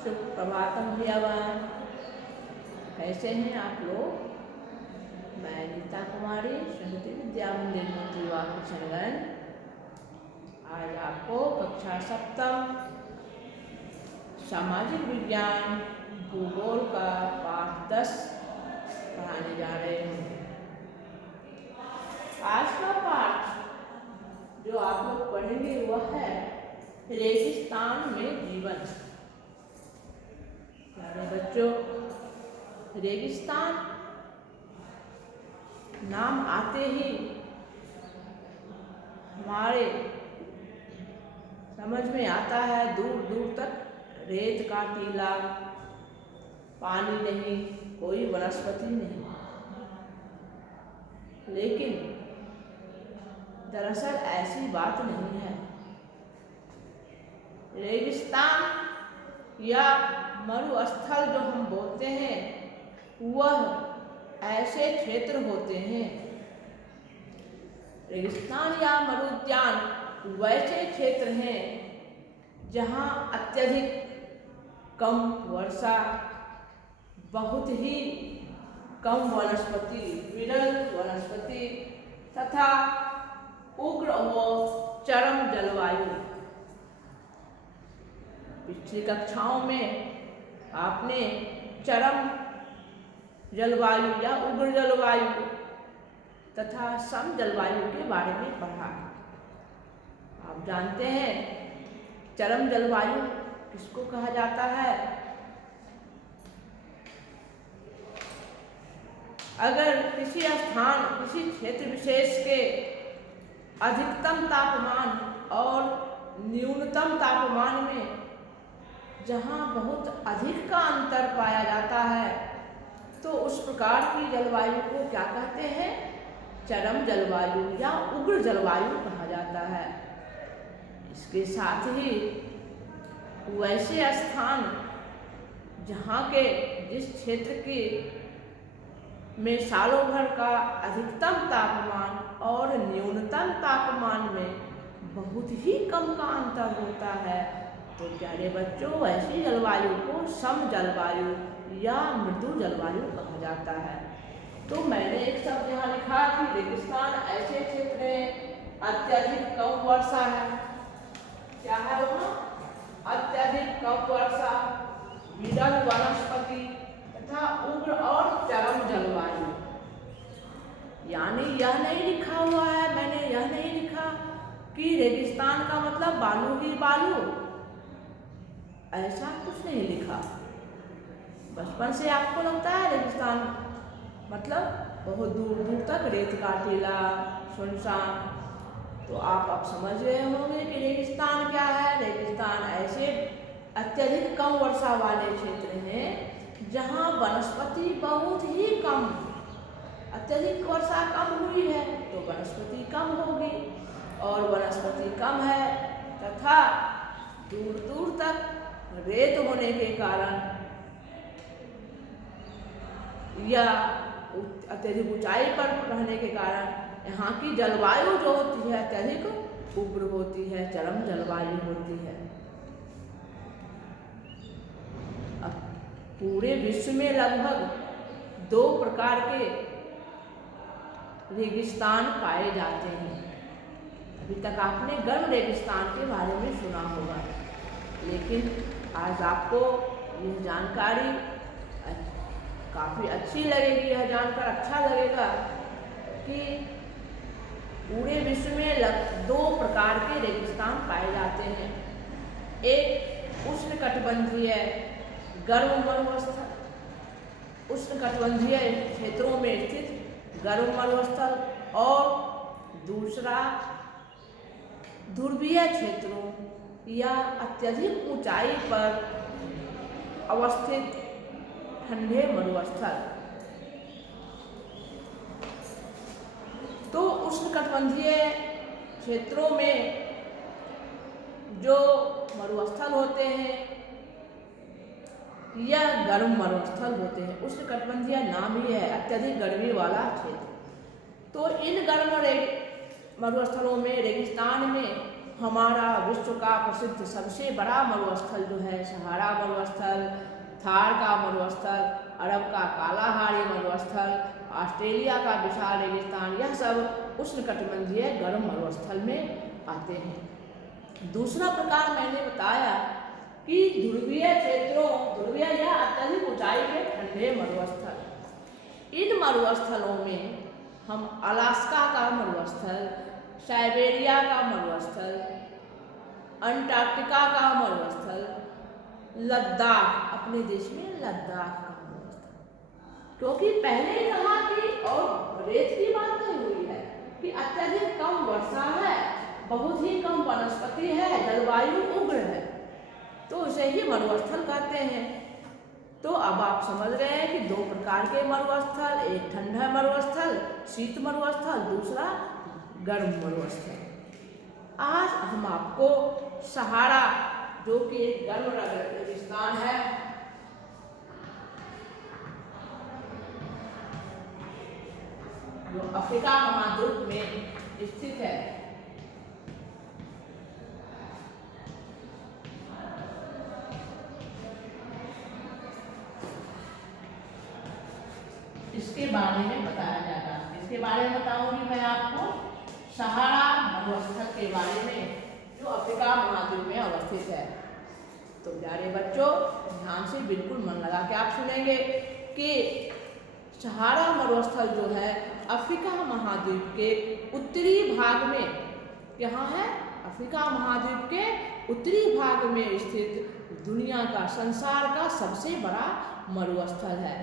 सुप्रभातम भैयावान। कैसे हैं आप लोग? मैं नीता कुमारी सरस्वती विद्या मंदिर मोतीवाग किशनगंज आज आपको कक्षा सप्तम सामाजिक विज्ञान भूगोल का पाठ 10 पढ़ाने जा रहे हैं। आज का पाठ जो आप लोग पढ़ेंगे वह है रेगिस्तान में जीवन। प्यारे बच्चों, रेगिस्तान नाम आते ही हमारे समझ में आता है दूर दूर तक रेत का टीला, पानी नहीं, कोई वनस्पति नहीं। लेकिन दरअसल ऐसी बात नहीं है। रेगिस्तान या मरुस्थल जो हम बोलते हैं वह ऐसे क्षेत्र होते हैं। रेगिस्तान या मरुद्यान वैसे क्षेत्र हैं जहाँ अत्यधिक कम वर्षा, बहुत ही कम वनस्पति, विरल वनस्पति तथा उग्र व चरम जलवायु। पिछली कक्षाओं में आपने चरम जलवायु या उग्र जलवायु तथा सम जलवायु के बारे में पढ़ा। आप जानते हैं चरम जलवायु किसको कहा जाता है? अगर किसी स्थान, किसी क्षेत्र विशेष के अधिकतम तापमान और न्यूनतम तापमान में जहाँ बहुत अधिक का अंतर पाया जाता है तो उस प्रकार की जलवायु को क्या कहते हैं? चरम जलवायु या उग्र जलवायु कहा जाता है। इसके साथ ही वैसे स्थान जहाँ के जिस क्षेत्र के में सालों भर का अधिकतम तापमान और न्यूनतम तापमान में बहुत ही कम का अंतर होता है, तो प्यारे बच्चों ऐसी जलवायु को सम जलवायु या मृदु जलवायु कहा जाता है। तो मैंने एक शब्द यहाँ लिखा कि रेगिस्तान ऐसे क्षेत्र में अत्यधिक कम वर्षा है। क्या है वहाँ? अत्यधिक कम वर्षा, विरल वनस्पति तथा उग्र और चरम जलवायु। यानी यह नहीं लिखा हुआ है, मैंने यह नहीं लिखा कि रेगिस्तान का मतलब बालू ही बालू, ऐसा कुछ नहीं लिखा। बचपन से आपको लगता है रेगिस्तान मतलब बहुत दूर दूर तक रेत का टीला, सुनसान। तो आप अब समझ गए होंगे कि रेगिस्तान क्या है। रेगिस्तान ऐसे अत्यधिक कम वर्षा वाले क्षेत्र हैं जहाँ वनस्पति बहुत ही कम, अत्यधिक वर्षा कम हुई है तो वनस्पति कम होगी, और वनस्पति कम है तथा दूर दूर तक रेत होने के कारण या अत्यधिक ऊंचाई पर रहने के कारण यहाँ की जलवायु जो होती है अत्यधिक उग्र होती है, चरम जलवायु होती है। अब पूरे विश्व में लगभग 2 प्रकार के रेगिस्तान पाए जाते हैं। अभी तक आपने गर्म रेगिस्तान के बारे में सुना होगा, लेकिन आज आपको यह जानकारी काफ़ी अच्छी लगेगी। यह जानकर अच्छा लगेगा कि पूरे विश्व में 2 प्रकार के रेगिस्तान पाए जाते हैं। एक उष्णकटिबंधीय गर्म मरुस्थल, उष्णकटिबंधीय क्षेत्रों में स्थित गर्म मरुस्थल, और दूसरा ध्रुवीय क्षेत्रों या अत्यधिक ऊंचाई पर अवस्थित ठंडे मरुस्थल। तो उष्णकटिबंधीय क्षेत्रों में जो मरुस्थल होते हैं या गर्म मरुस्थल होते हैं, उष्णकटिबंधीय नाम ही है अत्यधिक गर्मी वाला क्षेत्र। तो इन गर्म मरुस्थलों में, रेगिस्तान में हमारा विश्व का प्रसिद्ध सबसे बड़ा मरुस्थल जो है सहारा मरुस्थल, थार का मरुस्थल, अरब का कालाहारी मरुस्थल, ऑस्ट्रेलिया का विशाल रेगिस्तान, यह सब उष्णकटिबंधीय गर्म मरुस्थल में आते हैं। दूसरा प्रकार मैंने बताया कि ध्रुवीय क्षेत्रों, ध्रुवीय या अत्यधिक ऊंचाई के ठंडे मरुस्थल, इन मरुस्थलों में हम अलास्का का मरुस्थल, साइबेरिया का मरुस्थल, अंटार्कटिका का मरुस्थल, लद्दाख, अपने देश में लद्दाख का मरुस्थल, क्योंकि पहले ही कहा कि और रेत की बात नहीं हुई है कि अत्यधिक कम वर्षा है, बहुत ही कम वनस्पति है, जलवायु उग्र है, तो इसे ही मरुस्थल कहते हैं। तो अब आप समझ रहे हैं कि दो प्रकार के मरुस्थल, एक ठंडा मरुस्थल शीत मरुस्थल, दूसरा गर्म मरुस्थल। आज हम आपको सहारा जो कि एक गर्म रेगिस्तान है, जो अफ्रीका महाद्वीप में स्थित है, इसके बारे में बताया जाएगा। इसके बारे में बताऊंगी मैं आपको सहारा मरुस्थल के बारे में जो अफ्रीका महाद्वीप में अवस्थित है। तो प्यारे बच्चों ध्यान से बिल्कुल मन लगा के आप सुनेंगे कि सहारा मरुस्थल जो है अफ्रीका महाद्वीप के उत्तरी भाग में, यहाँ है अफ्रीका महाद्वीप के उत्तरी भाग में स्थित दुनिया का, संसार का सबसे बड़ा मरुस्थल है।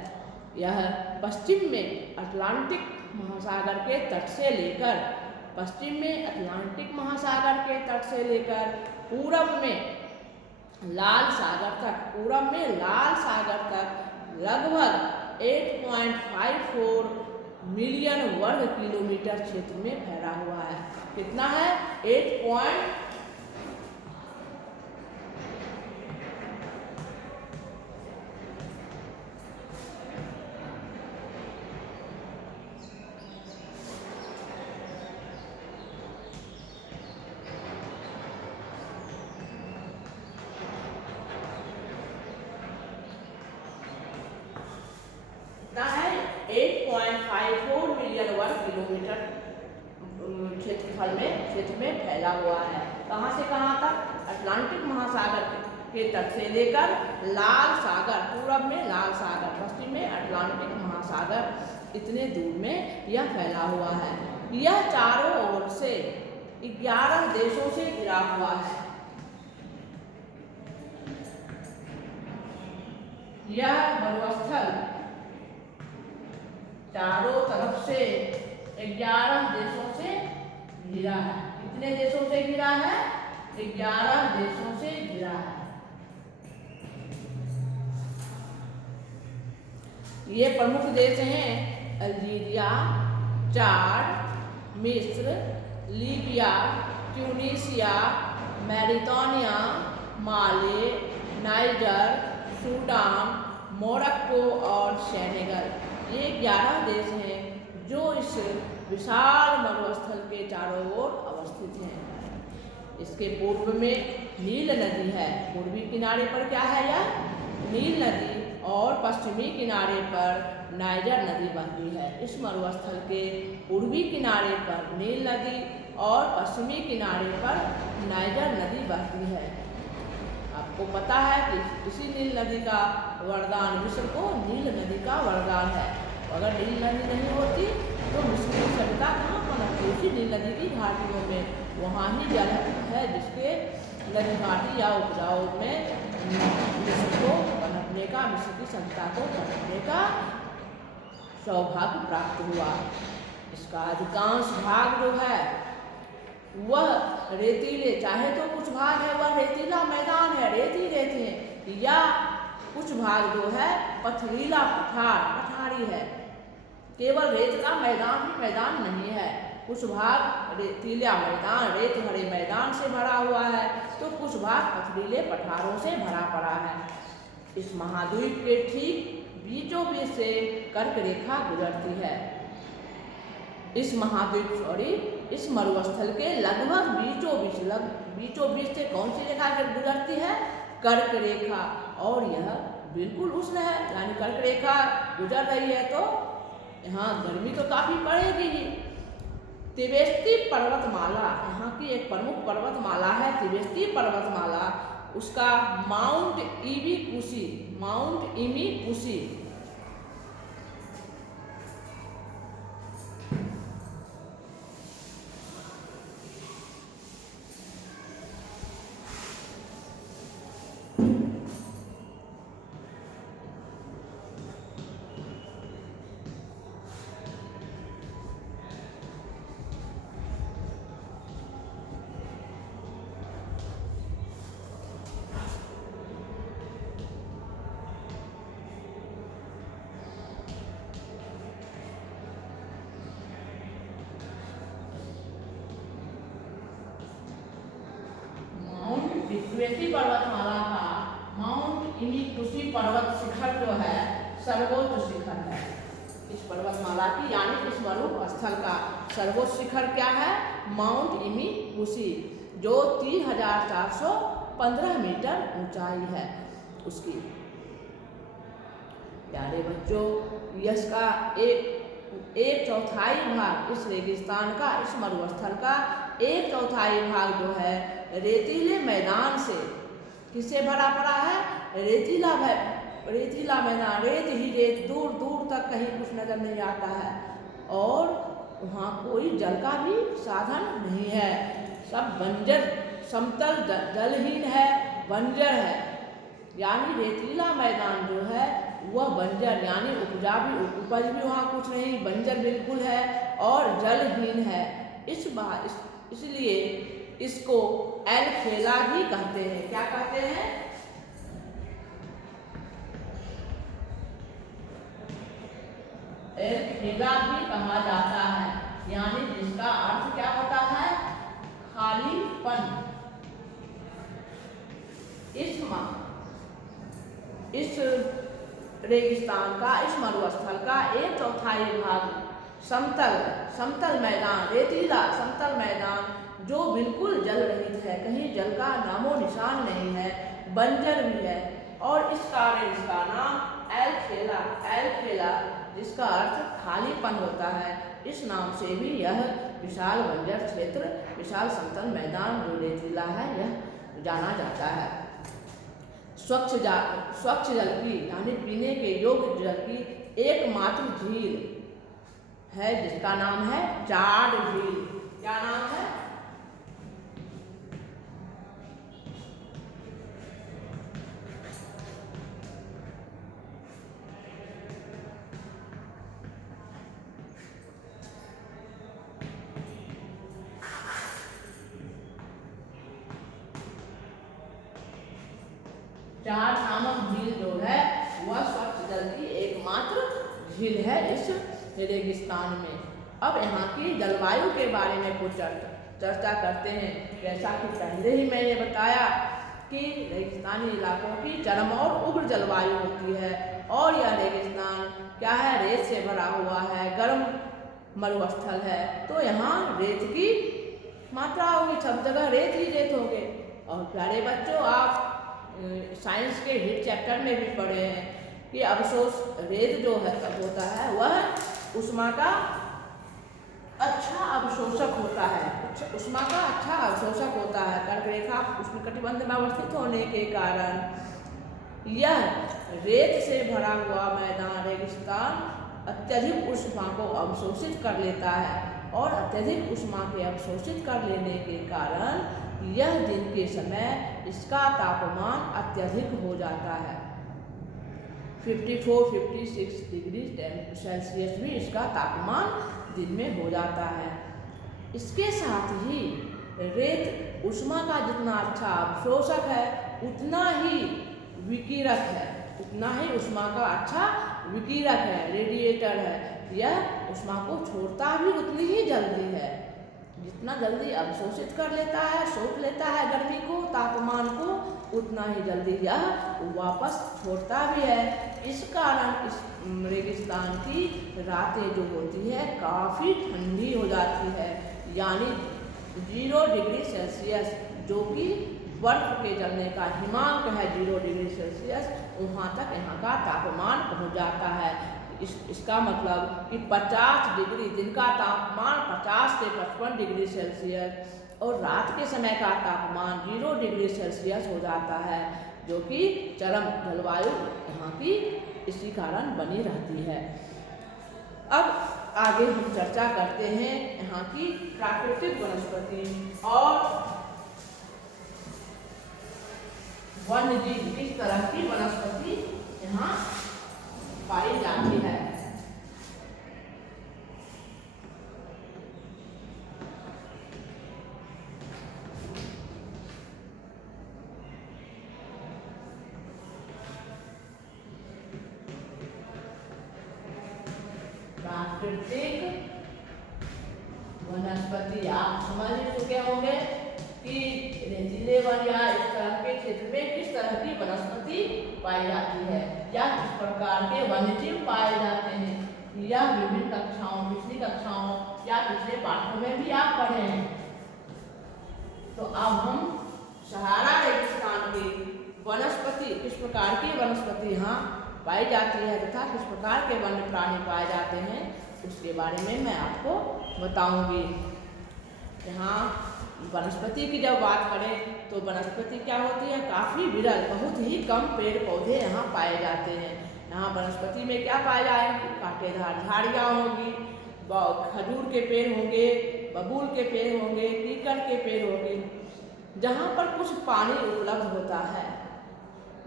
यह पश्चिम में अटलांटिक महासागर के तट से लेकर, पश्चिम में अटलांटिक महासागर के तट से लेकर पूरब में लाल सागर तक, पूरब में लाल सागर तक लगभग 8.54 मिलियन वर्ग किलोमीटर क्षेत्र में फैला हुआ है। कितना है? 8. है 8.54 मिलियन वर्ग किलोमीटर क्षेत्र में फैला हुआ है। कहाँ से कहाँ तक? अटलांटिक महासागर के तट से लेकर लाल सागर, पूरब में लाल सागर, पश्चिम में अटलांटिक महासागर, इतने दूर में यह फैला हुआ है। यह चारों ओर से 11 देशों से घिरा हुआ है। यह मरुस्थल चारों तरफ से 11 देशों से घिरा है। कितने देशों से घिरा है? 11 देशों से घिरा है। ये प्रमुख देश हैं अल्जीरिया, चाड, मिस्र, लीबिया, ट्यूनीसिया, मैरितानिया, माले, नाइजर, सूडान, मोरक्को और सेनेगल। ये 11 देश हैं जो इस विशाल मरुस्थल के चारों ओर अवस्थित हैं। इसके पूर्व में नील नदी है। पूर्वी किनारे पर क्या है? यह नील नदी, और पश्चिमी किनारे पर नाइजर नदी बहती है। इस मरुस्थल के पूर्वी किनारे पर नील नदी और पश्चिमी किनारे पर नाइजर नदी बहती है। आपको पता है कि इसी नील नदी का वरदान, मिस्र को नील नदी का वरदान है। अगर नील नदी नहीं होती तो मिस्र की सभ्यता कहाँ पनपती? उसी नील नदी की घाटियों में, वहाँ ही जल है जिसके नदी घाटी या उपजाऊ में मिस्र को पनपने का, मिस्र की सभ्यता को पनपने का सौभाग्य प्राप्त हुआ। इसका अधिकांश भाग जो है वह रेतीले, चाहे तो कुछ भाग है वह रेतीला मैदान है, रेत ही रेत है, या कुछ भाग जो है पथरीला पठारी है। केवल रेत का मैदान ही मैदान नहीं है, कुछ भाग रेतीला मैदान, रेत भरे मैदान से भरा हुआ है, तो कुछ भाग पथरीले पठारों से भरा पड़ा है। इस महाद्वीप के ठीक बीचों बीच से कर्क रेखा गुजरती है। इस महाद्वीप इस मरुस्थल के लगभग बीचों बीच, बीचों बीच से कौन सी रेखा गुजरती है? कर्क रेखा। और यह बिल्कुल उष्ण है, यानी कर्क रेखा गुजर रही है तो यहाँ गर्मी तो काफी पड़ेगी ही। तिबेती पर्वतमाला, यहाँ की एक प्रमुख पर्वतमाला है तिबेती पर्वतमाला, उसका माउंट इमीकुशी, माउंट इमीकुशी। तिबेती पर्वतमाला का माउंट इमीकुशी पर्वत शिखर जो है सर्वोच्च शिखर है इस पर्वतमाला की, यानी इस मरुस्थल स्थल का सर्वोच्च शिखर क्या है? माउंट इमीकुशी, जो 3415 मीटर ऊंचाई है उसकी। प्यारे बच्चों, इसका एक चौथाई भाग इस रेगिस्तान का, इस मरुस्थल का एक चौथाई भाग जो है रेतीले मैदान से किससे भरा पड़ा है? रेतीला मैदान, रेत ही रेत, दूर दूर तक कहीं कुछ नजर नहीं आता है और वहाँ कोई जल का भी साधन नहीं है, सब बंजर समतल जलहीन है, बंजर है, यानी रेतीला मैदान जो है वह बंजर, यानी उपज भी वहाँ कुछ नहीं, बंजर बिल्कुल है और जलहीन है। इसलिए इसको एल्खेला भी कहते हैं। क्या कहते हैं? एल्खेला भी कहा जाता है, यानी जिसका अर्थ क्या होता है? खालीपन। इस रेगिस्तान का, इस मरुस्थल का एक चौथाई भाग समतल मैदान, रेतीला समतल मैदान जो बिल्कुल जल रहित है, कहीं जल का नामो निशान नहीं है, बंजर भी है और इस कारण इसका नाम एल्खेला जिसका अर्थ खालीपन होता है, इस नाम से भी यह विशाल बंजर क्षेत्र, विशाल समतल मैदान जो रेतीला है यह जाना जाता है। स्वच्छ जल की, यानी पीने के योग्य जल की एकमात्र झील है जिसका नाम है जाड झील। क्या नाम है? जाड नामक झील जो है वह स्वच्छ जल की एकमात्र झील है इस रेगिस्तान में। अब यहाँ की जलवायु के बारे में कुछ चर्चा करते हैं। जैसा कि पहले ही मैंने बताया कि रेगिस्तानी इलाकों की चरम और उग्र जलवायु होती है और यह रेगिस्तान क्या है? रेत से भरा हुआ है, गर्म मरुस्थल है, तो यहाँ रेत की मात्रा होगी, सब जगह रेत ही रेत होगी। और प्यारे बच्चों, आप साइंस के हिट चैप्टर में भी पढ़े हैं कि अवशोष रेत जो है होता है वह उष्मा का अच्छा अवशोषक होता है, उष्मा का अच्छा अवशोषक होता है। कर्क रेखा उष्णकटिबंध में अवस्थित होने के कारण यह रेत से भरा हुआ मैदान रेगिस्तान अत्यधिक उष्मा को अवशोषित कर लेता है और अत्यधिक उष्मा के अवशोषित कर लेने के कारण यह दिन के समय इसका तापमान अत्यधिक हो जाता है। 54-56 डिग्री सेल्सियस भी इसका तापमान दिन में हो जाता है। इसके साथ ही रेत उष्मा का जितना अच्छा अवशोषक है उतना ही विकिरक है, उतना ही उष्मा का अच्छा विकिरक है, रेडिएटर है। यह उष्मा को छोड़ता भी उतनी ही जल्दी है, जितना जल्दी अवशोषित कर लेता है, सोख लेता है गर्मी को, तापमान को, उतना ही जल्दी यह वापस छोड़ता भी है। इस कारण इस रेगिस्तान की रातें जो होती है काफ़ी ठंडी हो जाती है, यानी 0 डिग्री सेल्सियस, जो कि बर्फ के जमने का हिमांक है 0 डिग्री सेल्सियस, वहाँ तक यहाँ का तापमान पहुँच जाता है। इसका मतलब कि 50 डिग्री, दिन का तापमान 50 से 55 डिग्री सेल्सियस और रात के समय का तापमान 0 डिग्री सेल्सियस हो जाता है, जो कि चरम जलवायु यहाँ की इसी कारण बनी रहती है। अब आगे हम चर्चा करते हैं यहाँ की प्राकृतिक वनस्पति और वन्य जीव, किस तरह की वनस्पति यहाँ पाई जाती है। प्राकृतिक वनस्पति आप समझ चुके होंगे कि रेतीले वन या इस तरह के क्षेत्र में किस तरह की वनस्पति पाई जाती है या किस प्रकार के वन्यजीव पाए जाते हैं। यह विभिन्न कक्षाओं, पिछली कक्षाओं या पिछले पाठों में भी आप पढ़े हैं। तो अब हम सहारा रेगिस्तान की वनस्पति, किस प्रकार की वनस्पति यहाँ पाई जाती है तथा किस प्रकार के वन्य प्राणी पाए जाते हैं, उसके बारे में मैं आपको बताऊंगी। यहाँ वनस्पति की जब बात करें तो वनस्पति क्या होती है, काफ़ी विरल, बहुत ही कम पेड़ पौधे यहाँ पाए जाते हैं। यहाँ वनस्पति में क्या पाया जाएगी, कांटेदार झाड़ियाँ होगी, खजूर के पेड़ होंगे, बबूल के पेड़ होंगे, कीकर के पेड़ होंगे। जहाँ पर कुछ पानी उपलब्ध होता है,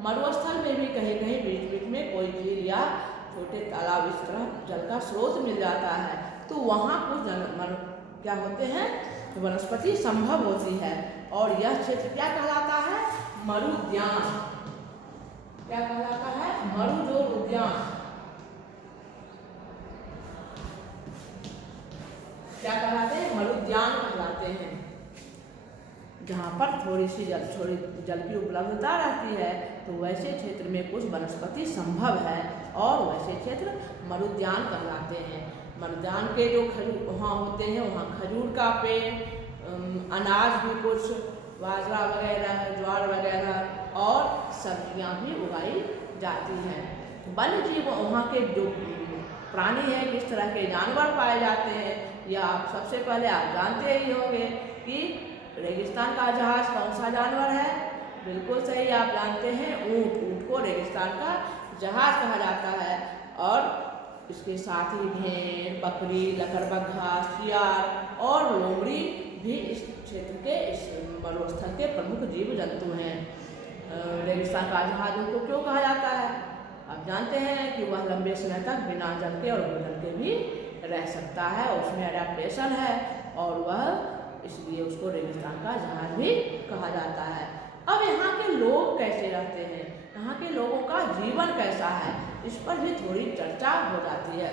मरुस्थल में भी कहीं कहीं बीच बीच में कोई झील या छोटे तालाब, इस तरह जल का स्रोत मिल जाता है, तो वहाँ कुछ क्या होते हैं, वनस्पति संभव होती है। और यह क्षेत्र क्या कहलाता है, मरुद्यान। क्या कहलाता है, मरुजोर उद्यान। क्या कहलाते हैं, मरुद्यान कहलाते हैं। जहाँ पर थोड़ी जल की उपलब्धता रहती है, तो वैसे क्षेत्र में कुछ वनस्पति संभव है और वैसे क्षेत्र मरुद्यान कहलाते हैं। मरुद्यान के जो खजूर वहाँ होते हैं, वहाँ खजूर का पेड़, अनाज भी कुछ, बाजरा वगैरह, ज्वार वगैरह और सब्जियाँ भी उगाई जाती हैं। वन्य जीव वहाँ के जो प्राणी हैं, किस तरह के जानवर पाए जाते हैं, या आप सबसे पहले आप जानते ही होंगे कि रेगिस्तान का जहाज कौन सा जानवर है, बिल्कुल सही, आप जानते हैं, ऊँट। ऊँट को रेगिस्तान का जहाज कहा जाता है। और इसके साथ ही भेड़, बकरी, लकड़बग्घा, सियार और लोमड़ी भी इस क्षेत्र के, इस मरुस्थल के प्रमुख जीव जंतु हैं। रेगिस्तान का जहाज उनको क्यों कहा जाता है, आप जानते हैं कि वह लंबे समय तक बिना जल के और भोजन के भी रह सकता है, उसमें एडेप्टेशन है और वह इसलिए उसको रेगिस्तान का जहाज भी कहा जाता है। अब यहाँ के लोग कैसे रहते हैं, यहाँ के लोगों का जीवन कैसा है, इस पर भी थोड़ी चर्चा हो जाती है।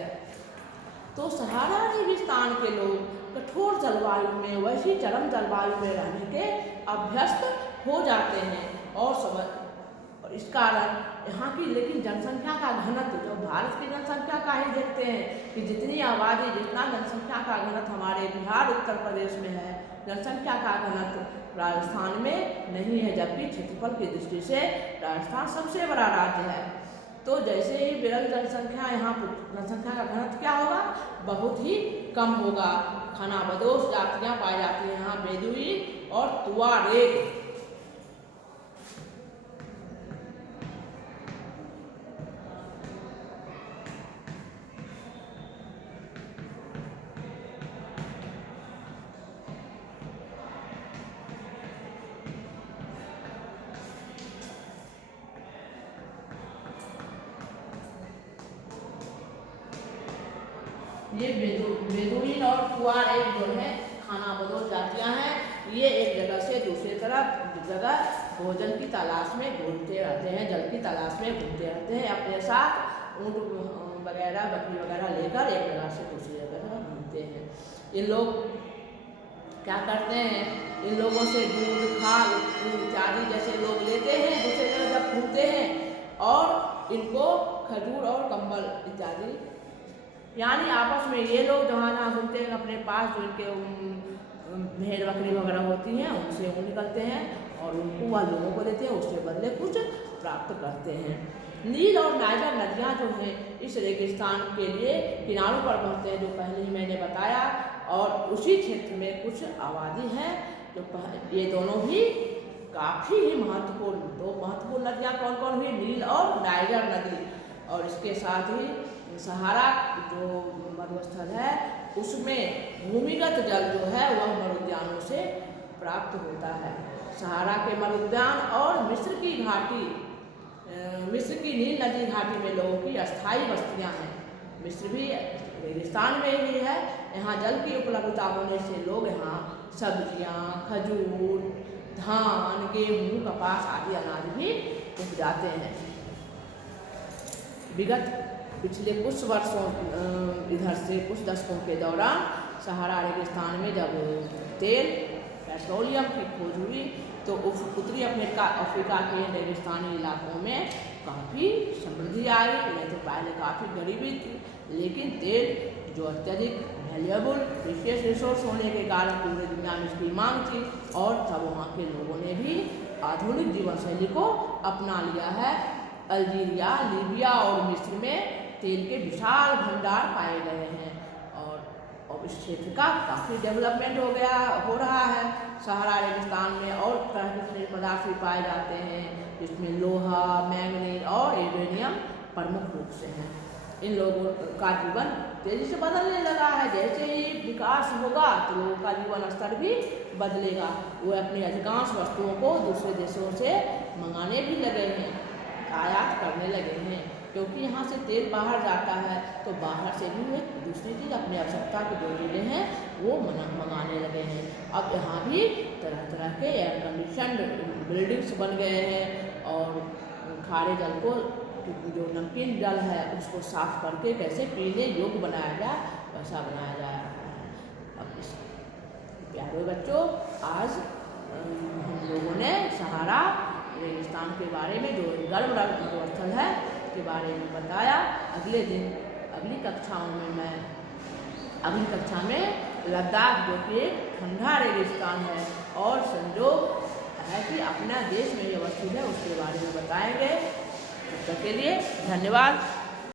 तो सहारा रेगिस्तान के लोग कठोर जलवायु में, वैसी चरम जलवायु में रहने के अभ्यस्त हो जाते हैं और इस कारण यहाँ की लेकिन जनसंख्या का घनत्व, जो भारत की जनसंख्या का ही देखते हैं कि जितनी आबादी, जितना जनसंख्या का घनत्व हमारे बिहार, उत्तर प्रदेश में है, जनसंख्या का घनत्व राजस्थान में नहीं है, जबकि क्षेत्रफल की दृष्टि से राजस्थान सबसे बड़ा राज्य है। तो जैसे ही विरल जनसंख्या, यहाँ जनसंख्या का घनत्व क्या होगा, बहुत ही कम होगा। खानाबदोश जातियाँ पाई जाती हैं यहाँ, बेदुइन और तुआरेग। ये बेदुइन और तुआरेग जो है खानाबदोश जातियाँ हैं, ये एक जगह से दूसरी जगह भोजन की तलाश में घूमते रहते हैं, जल की तलाश में घूमते रहते हैं, अपने साथ ऊँट वगैरह, बकरी वगैरह लेकर एक जगह से दूसरी जगह घूमते हैं। ये लोग क्या करते हैं, इन लोगों से दूध, खाल इत्यादि जैसे लोग लेते हैं, दूसरी जगह जब घूमते हैं, और इनको खजूर और कंबल इत्यादि, यानी आपस में ये लोग जहाँ जहाँ घूमते हैं, अपने पास जो इनके भेड़ बकरी वगैरह होती हैं उनसे ऊन निकलते हैं और उनको वह लोगों को देते हैं, उसके बदले कुछ प्राप्त करते हैं। नील और नाइजर नदियाँ जो हैं इस रेगिस्तान के लिए किनारों पर बहते हैं, जो पहले ही मैंने बताया, और उसी क्षेत्र में कुछ आबादी है जो ये दोनों भी काफ़ी ही महत्वपूर्ण, दो महत्वपूर्ण नदियाँ कौन कौन हुई, नील और नाइजर नदी। और इसके साथ ही सहारा जो मरुस्थल है उसमें भूमिगत जल जो है वह मरुद्यानों से प्राप्त होता है। सहारा के मरुद्यान और मिस्र की घाटी, मिस्र की नील नदी घाटी में लोगों की अस्थायी बस्तियां हैं। मिस्र भी रेगिस्तान में ही है। यहाँ जल की उपलब्धता होने से लोग यहाँ सब्जियाँ, खजूर, धान, गेहूँ, कपास आदि अनाज भी उपजाते हैं। विगत पिछले कुछ वर्षों इधर से कुछ दशकों के दौरान सहारा रेगिस्तान में जब तेल पेट्रोलियम की खोज हुई तो उत्तरी अफ्रीका के रेगिस्तानी इलाकों में काफ़ी समृद्धि आई। नहीं तो पहले काफ़ी गरीबी थी, लेकिन तेल जो अत्यधिक वैल्यूएबल प्रीशियस रिसोर्स होने के कारण पूरी दुनिया में इसकी मांग थी और तब वहाँ के लोगों ने भी आधुनिक जीवन शैली को अपना लिया है। अल्जीरिया, लीबिया और मिस्र में तेल के विशाल भंडार पाए गए हैं और इस क्षेत्र का काफ़ी डेवलपमेंट हो रहा है। सहारा रेगिस्तान में और तरह के खनिज पदार्थ भी पाए जाते हैं, जिसमें लोहा, मैंगनीज और यूरेनियम प्रमुख रूप से हैं। इन लोगों का जीवन तेजी से बदलने लगा है। जैसे ही विकास होगा तो लोगों का जीवन स्तर भी बदलेगा। वो अपनी अधिकांश वस्तुओं को दूसरे देशों से मंगाने भी लगे हैं, आयात करने लगे हैं, क्योंकि यहाँ से तेल बाहर जाता है तो बाहर से भी वे दूसरी चीज़ अपनी आवश्यकता की जो चीज़ें हैं वो मंगाने लगे हैं। अब यहाँ भी तरह तरह के एयर कंडीशनड बिल्डिंग्स बन गए हैं और खारे जल को, जो नमकीन जल है उसको साफ करके कैसे पीने योग्य बनाया जाए वैसा बनाया जा रहा है। अब इस प्यारे बच्चों, आज हम लोगों ने सहारा रेगिस्तान के बारे में जो गर्म स्थल है के बारे में बताया। अगले दिन अगली कक्षा में लद्दाख, जो कि एक ठंडा रेगिस्तान है और संजोग है कि अपना देश में ये वस्तु है, उसके बारे में बताएंगे। तब तक के लिए धन्यवाद।